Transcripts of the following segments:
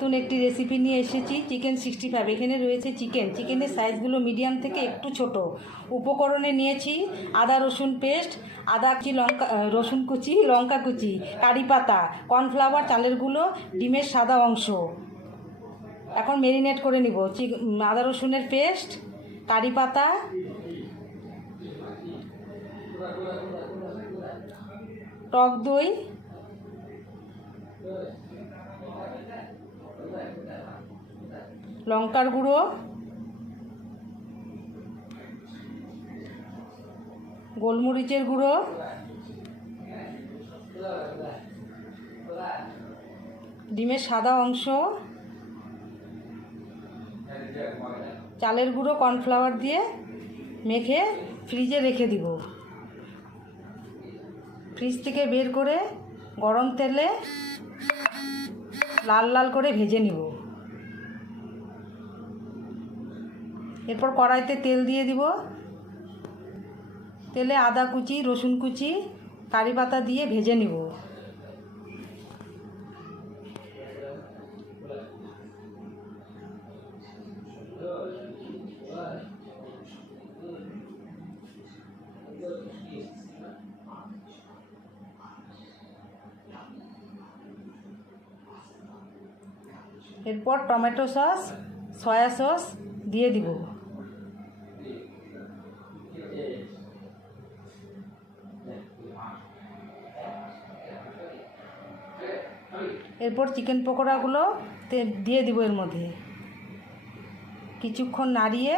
নতুন একটি রেসিপি নিয়ে এসেছি, চিকেন 65। এখানে রয়েছে চিকেনের সাইজগুলো মিডিয়াম থেকে একটু ছোট। উপকরণে নিয়েছি আদা রসুন পেস্ট, আদা কুচি, রসুন কুচি, লঙ্কা কুচি, কারি পাতা, কর্নফ্লাওয়ার, চালের গুঁড়ো, ডিমের সাদা অংশ। এখন ম্যারিনেট করে নিব। আদা রসুনের পেস্ট, কারি পাতা, টক দই, লঙ্কার গুঁড়ো, গোলমরিচের গুঁড়ো, ডিমের সাদা অংশ, চালের গুঁড়ো, কর্নফ্লাওয়ার দিয়ে মেখে ফ্রিজে রেখে দিব। ফ্রিজ থেকে বের করে গরম তেলে লাল লাল করে ভেজে নিব। এরপর কড়াইতে তেল দিয়ে দিব। তেলে আদা কুচি, রসুন কুচি, কারি পাতা দিয়ে ভেজে নিব। এরপর টমেটো সস, সয়া সস দিয়ে দিব। এরপর চিকেন পকোড়াগুলো দিয়ে দিব এর মধ্যে। কিছুক্ষণ নাড়িয়ে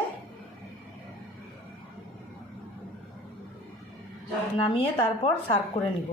নামিয়ে তারপর সার্ভ করে নিব।